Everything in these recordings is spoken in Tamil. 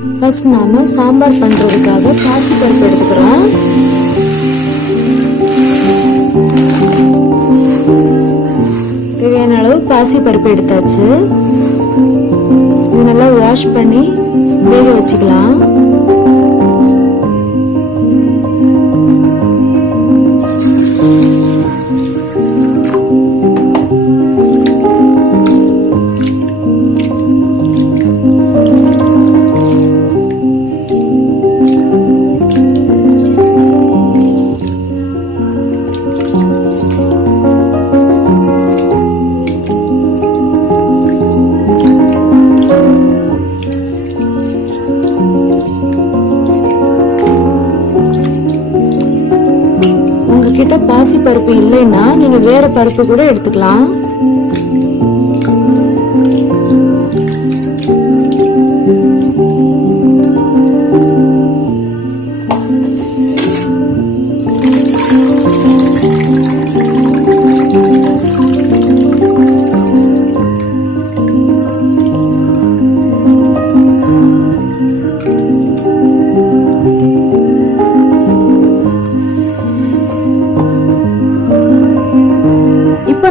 ஃபர்ஸ்ட் நாம சாம்பார் பண்றதுக்காக பாசி பருப்பு எடுத்துக்கிறோம். தேவையான அளவு பாசி பருப்பு எடுத்தாச்சு. இது நல்லா வாஷ் பண்ணி வேக வச்சுக்கலாம். உங்ககிட்ட பாசி பருப்பு இல்லைன்னா நீங்க வேற பருப்பு கூட எடுத்துக்கலாம்.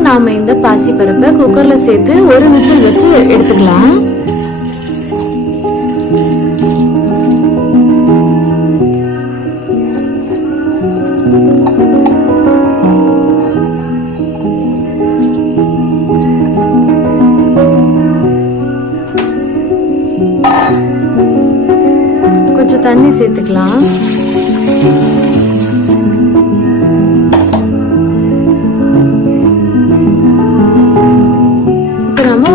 நாம இந்த பாசி பருப்பை குக்கர்ல சேர்த்து ஒரு விசில் வச்சு எடுத்துக்கலாம். கொஞ்சம் தண்ணி சேர்த்துக்கலாம்.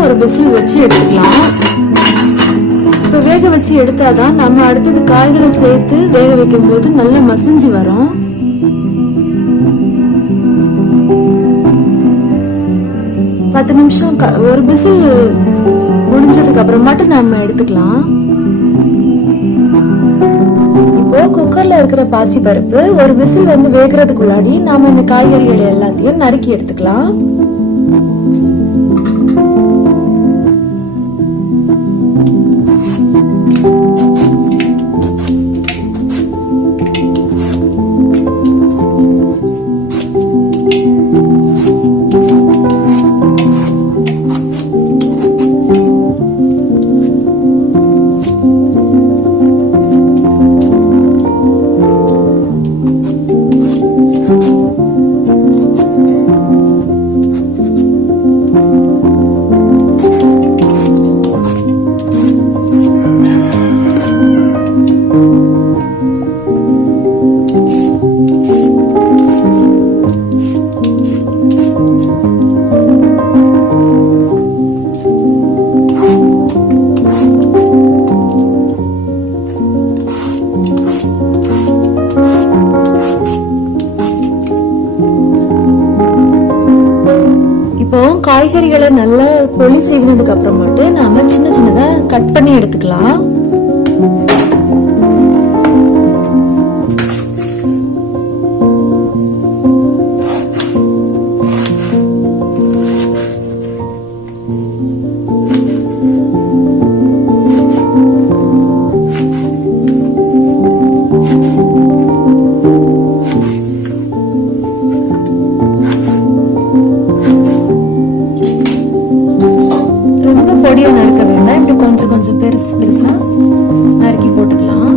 ஒரு விசில் வச்சு எடுத்துக்கலாம். இப்ப வேக வச்சு எடுத்தாதான் நம்ம அடுத்தது காய்களை சேர்த்து வேக வைக்கும் போது நல்லா மசிஞ்சு வரும். பத்து நிமிஷம் ஒரு விசில் முடிஞ்சதுக்கு அப்புறம் மட்டும் நம்ம எடுத்துக்கலாம். இப்போ குக்கர்ல இருக்கிற பாசி பருப்பு ஒரு விசில் வந்து வேகிறதுக்குள்ளாடி நாம இந்த காய்கறிகளை எல்லாத்தையும் நறுக்கி எடுத்துக்கலாம். காய்கறிகளை நல்லா தொளி சீவினதுக்கு அப்புறம் மட்டும் நாம சின்ன சின்னதா கட் பண்ணி எடுத்துக்கலாம். பொடியா நறுக்க வேண்டாம், இப்படி கொஞ்சம் கொஞ்சம் பெருசு பெருசா நறுக்கி போட்டுக்கலாம்.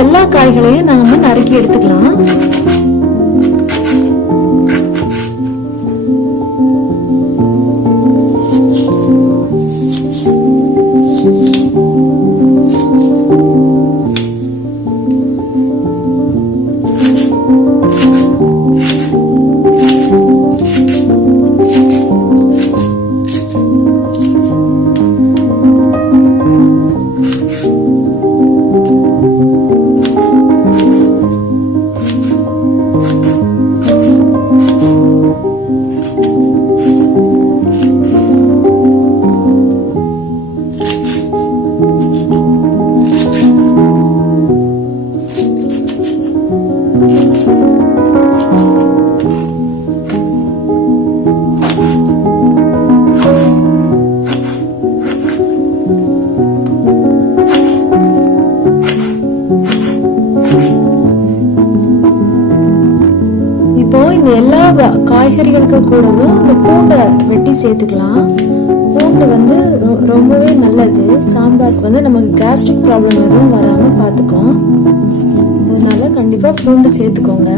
எல்லா காய்களையும் நாம நறுக்கி எடுத்துக்கலாம். எல்லா காய்கறிகளுக்கு கூடவும் இந்த பூண்டை வெட்டி சேர்த்துக்கலாம். பூண்டு வந்து ரொம்பவே நல்லது. சாம்பாருக்கு வந்து நமக்கு கேஸ்ட்ரிக் ப்ராப்ளம் எதுவும் வராம பார்த்துக்கும். அதனால கண்டிப்பா பூண்டு சேர்த்துக்கோங்க.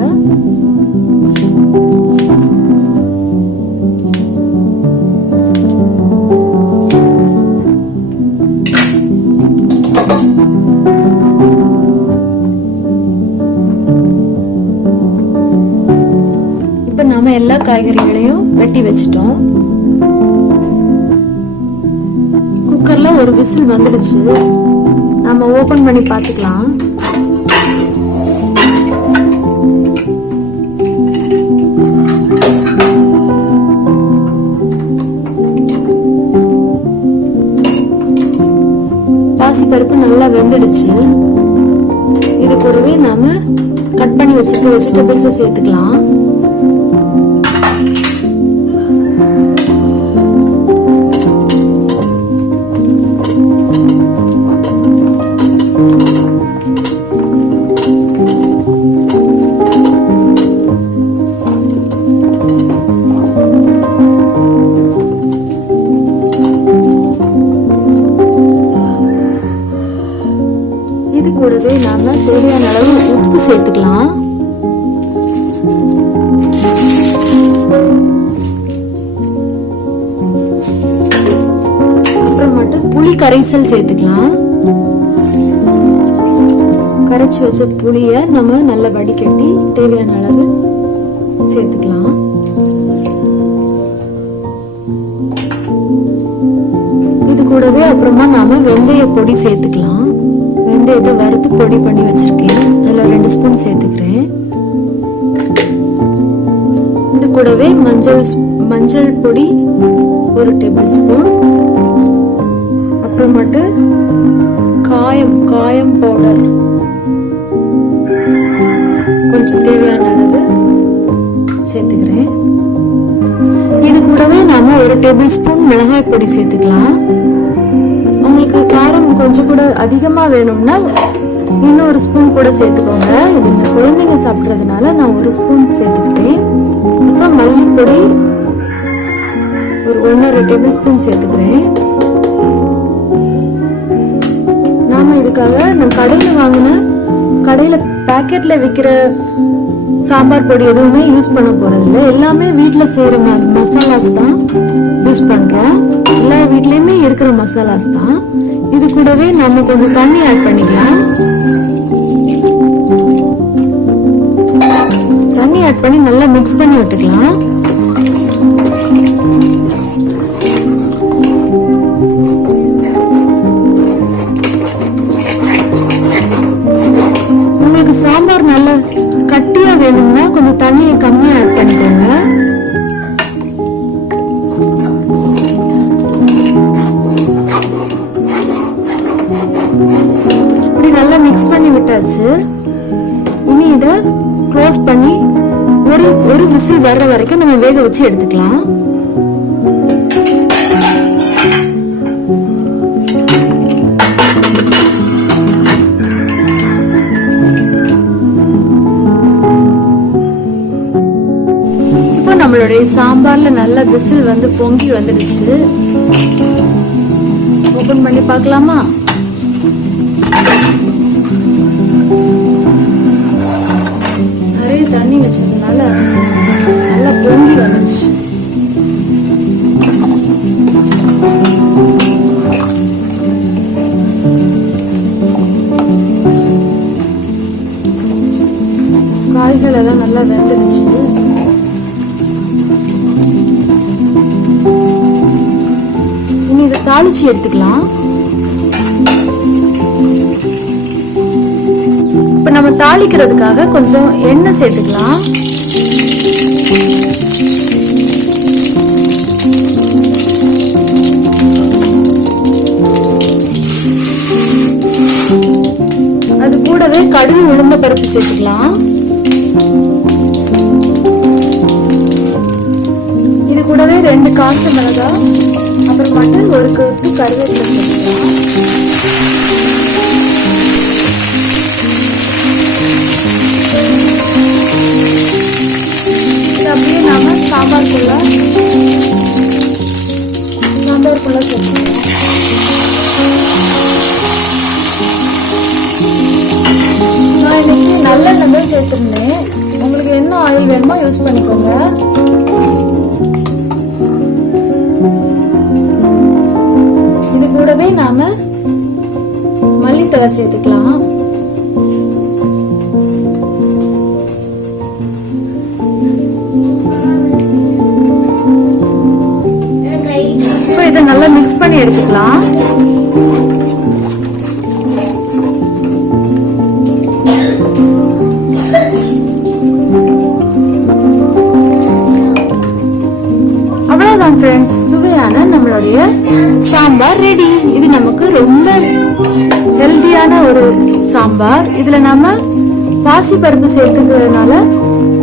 நாம எல்லா காய்கறிகளையும் வெட்டி வச்சிட்டோம். குக்கர்ல ஒரு விசில் வந்துடுச்சு. நாம ஓபன் பண்ணி பார்த்துக்கலாம். பாசிப்பருப்பு நல்லா வெந்துடுச்சு. இது கூடவே நாம கட் பண்ணி வச்சிருக்க வெஜிடபிள்ஸை சேர்த்துக்கலாம். இது கூடவே நாம தேவையான அளவு உப்பு சேர்த்துக்கலாம். அப்புறம் மட்டும் புளி கரைசல் சேர்த்துக்கலாம். கரைச்சி வச்ச புளிய நம்ம நல்லா வடிகட்டி தேவையான அளவு சேர்த்துக்கலாம். இது கூடவே அப்புறமா நாம வெந்தய பொடி சேர்த்துக்கலாம். வெந்தயத்தை வறுத்து பொடி பண்ணி வச்சிருக்கேன். அதுல 2 ஸ்பூன் சேர்த்துக்கிறேன். இது கூடவே மஞ்சள் பொடி 1 டேபிள் ஸ்பூன். அப்புறமேட்டு காயம் பவுடர் கொஞ்சம் தேவையான அளவு சேர்த்துக்கிறேன். இது கூடவே நாம 1 டேபிள் ஸ்பூன் மிளகாய் பொடி சேர்த்துக்கலாம். உங்களுக்கு காரம் கொஞ்சம் கூட அதிகமா வேணும்னா இன்னும் 1 ஸ்பூன் கூட சேர்த்துக்கோங்க. இது இந்த குழந்தைங்க சாப்பிட்றதுனால நான் 1 ஸ்பூன் சேர்த்துக்கிட்டேன். அப்புறம் மல்லிப்பொடி ஒரு 1.5 டேபிள் ஸ்பூன் சேர்த்துக்கிறேன். நாம இதுக்காக நான் கடையில பேக்கெட்ல விற்கிற சாம்பார் பொடி எதுவுமே யூஸ் பண்ண போறதில்லை. எல்லாமே வீட்டுல செய்யற மசாலாஸ் தான் யூஸ் பண்றோம். எல்லா வீட்லயுமே இருக்கிற மசாலாஸ் தான். இது கூடவே நம்ம கொஞ்சம் தண்ணி ஆட் பண்ணிக்கலாம். தண்ணி ஆட் பண்ணி நல்லா மிக்ஸ் பண்ணி விட்டுக்கலாம். உங்களுக்கு சாம்பார் நல்லா கட்டியா வேணும்னா கொஞ்சம் தண்ணியை கம்மியா ஆட் பண்ணிக்கோங்க. இப்படி நல்லா மிக்ஸ் பண்ணி விட்டாச்சு. இனி இதை க்ளோஸ் பண்ணி ஒரு விசில் வர்ற வரைக்கும் நம்ம வேக வச்சு எடுத்துக்கலாம். இப்போ நம்மளுடைய சாம்பார்ல நல்ல விசில் வந்து பொங்கி வந்துடுச்சு. ஓபன் பண்ணி பார்க்கலாமா? நிறைய தண்ணி வச்சதுனால நல்லா பொங்கி வந்துச்சு. காய்கள் எல்லாம் நல்லா வெந்துடுச்சு. இனி இதை தாளிச்சு எடுத்துக்கலாம். இப்ப நம்ம தாளிக்கிறதுக்காக கொஞ்சம் எண்ணெய் சேர்த்துக்கலாம். அது கூடவே கடுகு உளுந்த பருப்பு சேர்த்துக்கலாம். இது கூடவே 2 காஞ்ச மிளகாய், அப்புறம் மட்டும் 1 கொத்து கருவேப்பிலை சேர்த்துக்கலாம். தான் சேர்த்துருந்தேன். உங்களுக்கு என்ன ஆயில் வேணுமோ யூஸ் பண்ணிக்கோங்க. இது கூடவே நாம மல்லித்தழை சேர்த்துக்கலாம். இப்போ இதை நல்லா மிக்ஸ் பண்ணி எடுத்துக்கலாம். அவ்வளவுதான் ஃப்ரெண்ட்ஸ், சுவையான நம்மளுடைய சாம்பார் ரெடி. இது நமக்கு ரொம்ப ஹெல்தியான ஒரு சாம்பார். இதுல நாம பாசி பருப்பு சேர்த்துக்கிறதுனால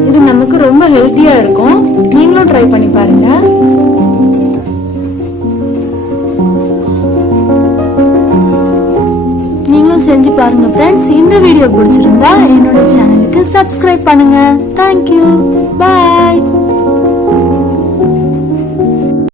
இது நமக்கு ரொம்ப ஹெல்த்தியா இருக்கும். நீங்களும் ட்ரை பண்ணி பாருங்க. நீங்களும் செஞ்சு பாருங்க ஃப்ரெண்ட்ஸ். இந்த வீடியோ பிடிச்சிருந்தா என்னோட சேனலுக்கு சப்ஸ்கிரைப் பண்ணுங்க. தேங்க்யூ, பாய்.